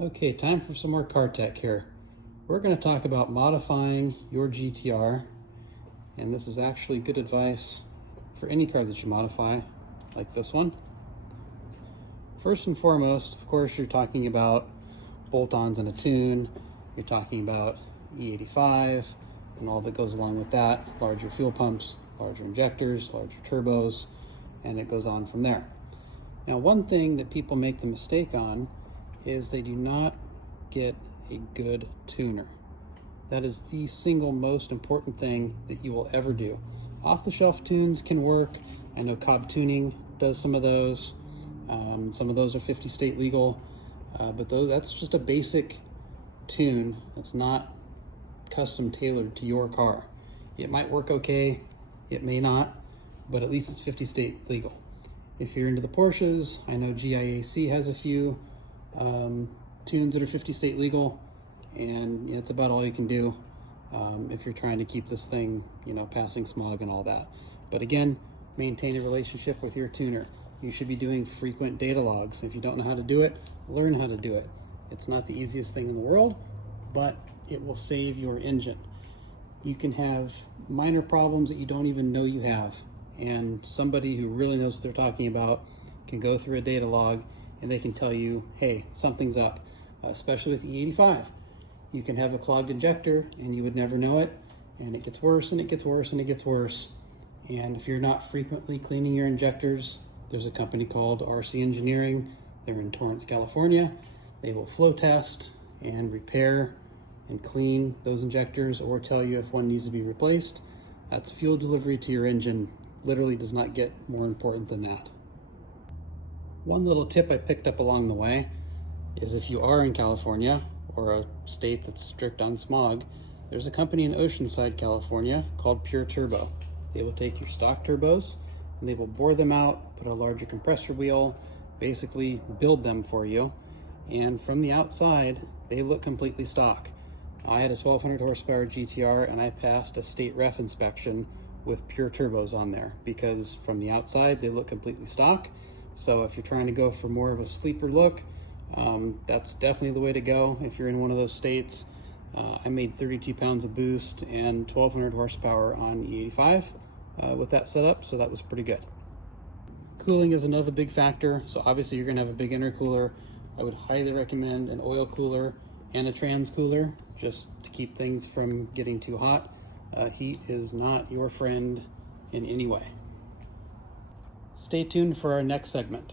Okay, time for some more car tech here. We're going to talk about modifying your GT-R, and this is actually good advice for any car that you modify, like this one. First and foremost, of course, you're talking about bolt-ons and a tune. You're talking about E85 and all that goes along with that, larger fuel pumps, larger injectors, larger turbos, and it goes on from there. Now, one thing that people make the mistake on is they do not get a good tuner. That is the single most important thing that you will ever do. Off-the-shelf tunes can work. I know Cobb Tuning does some of those. Some of those are 50 state legal, but that's just a basic tune. It's not custom tailored to your car. It might work okay, it may not, but at least it's 50 state legal. If you're into the Porsches, I know GIAC has a few tunes that are 50 state legal, and it's about all you can do if you're trying to keep this thing, passing smog and all that. But again, maintain a relationship with your tuner. You should be doing frequent data logs. If you don't know how to do it, learn how to do it. It's not the easiest thing in the world, but it will save your engine. You can have minor problems that you don't even know you have, and somebody who really knows what they're talking about can go through a data log and they can tell you, hey, something's up, especially with E85. You can have a clogged injector and you would never know it, and it gets worse and it gets worse and it gets worse. And if you're not frequently cleaning your injectors, there's a company called RC Engineering. They're in Torrance, California. They will flow test and repair and clean those injectors, or tell you if one needs to be replaced. That's fuel delivery to your engine. Literally does not get more important than that. One little tip I picked up along the way is if you are in California or a state that's strict on smog, there's a company in Oceanside, California called Pure Turbo. They will take your stock turbos and they will bore them out, put a larger compressor wheel, basically build them for you. And from the outside, they look completely stock. I had a 1200 horsepower GT-R and I passed a state ref inspection with Pure Turbos on there because from the outside, they look completely stock. So if you're trying to go for more of a sleeper look, that's definitely the way to go if you're in one of those states. I made 32 pounds of boost and 1200 horsepower on E85 with that setup, so that was pretty good. Cooling is another big factor, so obviously you're going to have a big intercooler. I would highly recommend an oil cooler and a trans cooler just to keep things from getting too hot. Heat is not your friend in any way. Stay tuned for our next segment.